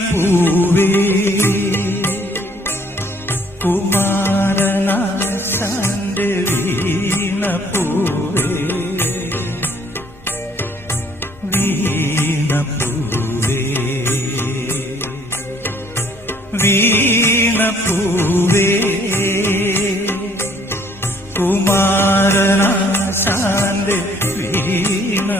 പൂവേ കുമാരനാശാന്റെ വീണ പൂവേ വീണ പൂവേ വീണ പൂവേ കുമാരനാശാന്റെ വീണ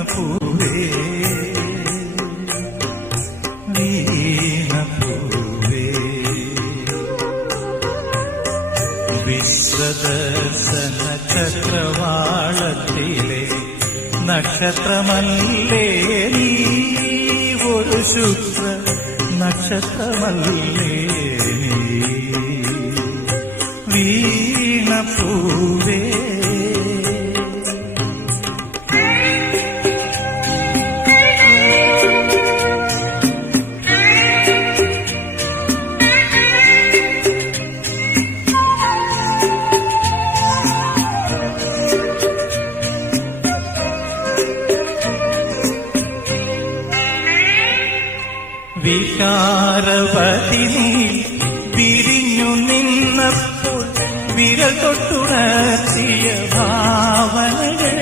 വിശ്വദർശന ചക്രവാളത്തിലെ നക്ഷത്രമല്ലേ നീ? ഒരു ശുക്ര നക്ഷത്രമല്ലേ? വികാരവതിനി വിരിഞ്ഞു നിന്നപ്പോൾ വിരൽ തൊട്ടുണർത്തിയ ഭാവനകൾ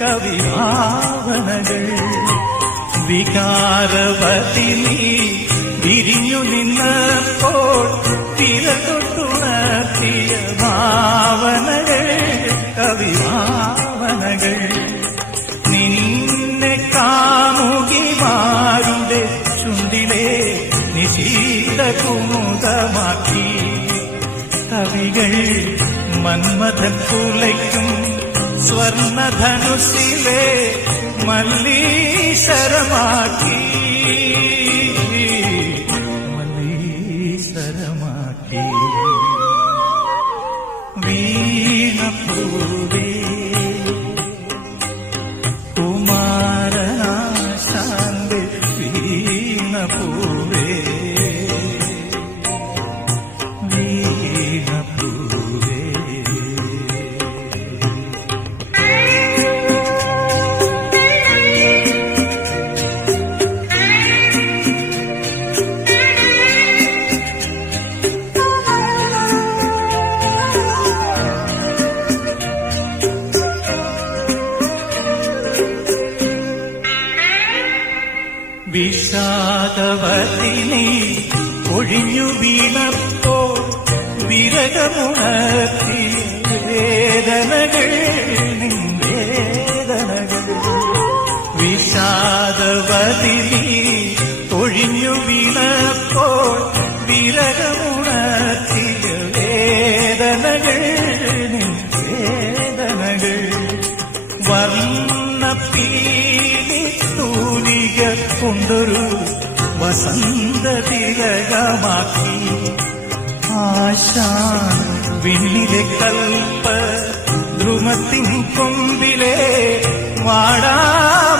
കവിഭാവനകൾ. വികാരവതിനി വിരിഞ്ഞു കവികൾ മന്മഥൻ കുലയ്ക്കും സ്വർണധനുസിലെ മല്ലീശ്വരമാക്കി മല്ലീശ്വരമാക്കി വീണപ്പൂവേ വിഷാദവതിനി ഒഴിഞ്ഞു വീണപ്പോൾ വിരകമുണർത്തി തൂലിക കൊണ്ടൊരു വസന്ത തിലകമാക്കി ആശാൻ വിണ്ണിലെ കൽപ്പ ധ്രുമത്തിൻ കൊമ്പിലെ വാടാമലരാക്കി